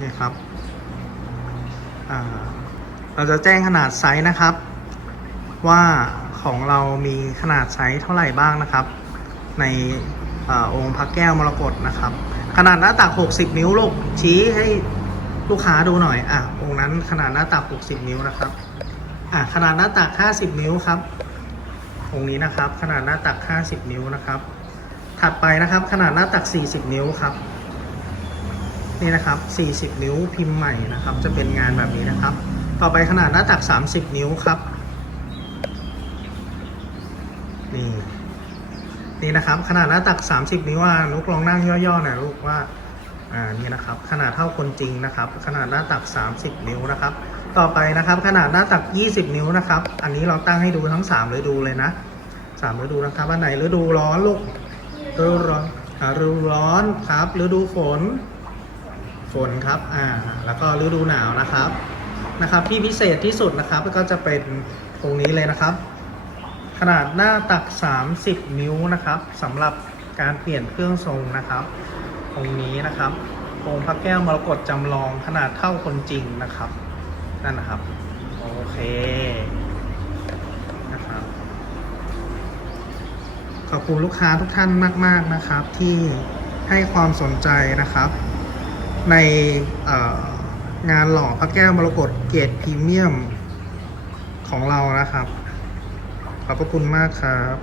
นี่ครับ เราจะแจ้งขนาดไซส์นะครับ ว่าของเรามีขนาดไซส์เท่าไหร่บ้างนะครับ ในอองค์พระแก้วมรกตนะครับ ขนาดหน้าตัก 60 นิ้วลูกชี้ให้ลูกค้าดูหน่อย อะ องค์นั้นขนาดหน้าตัก 60 นิ้วนะครับ อะ ขนาดหน้าตัก 50 นิ้วครับ องค์นี้นะครับ ขนาดหน้าตัก 50 นิ้วนะครับ ถัดไปนะครับ ขนาดหน้าตัก 40 นิ้วครับ นี่นะครับ 40 นิ้วพิมพ์ใหม่นะครับ จะเป็นงานแบบนี้นะครับ ต่อไปขนาดหน้าตัก 30 นิ้วครับ นี่ นี่นะครับ ขนาดหน้าตัก 30 นิ้วอะลูกลองนั่งย่อๆหน่อยลูกว่า อ่า นี่นะครับ ขนาดเท่าคนจริงนะครับ ขนาดหน้าตัก 30 นิ้วนะครับ ต่อไปนะครับ ขนาดหน้าตัก 20 นิ้วนะครับ อันนี้เราตั้งให้ดูทั้ง3ฤดูเลยนะ3ฤดูนะครับอันไหนฤดูร้อนลูกฤดูร้อนอ่าฤดูร้อนครับฤดูฝน ฝนครับอ่าแล้วก็ฤดูหนาวนะครับนะครับ ที่พิเศษที่สุดนะครับก็จะเป็นตรงนี้เลยนะครับ ขนาดหน้าตัก 30 นิ้วนะครับสำหรับการเปลี่ยนเครื่องทรงนะครับ ตรงนี้นะครับองค์พระแก้วมรกตจำลองขนาดเท่าคนจริงนะครับ นั่นนะครับ โอเคนะครับขอบคุณลูกค้าทุกท่านมาก ๆนะครับ ที่ให้ความสนใจนะครับ ในงานหล่อพระแก้วมรกตเกรดพรีเมียมของเรานะครับ ขอบพระคุณมากครับ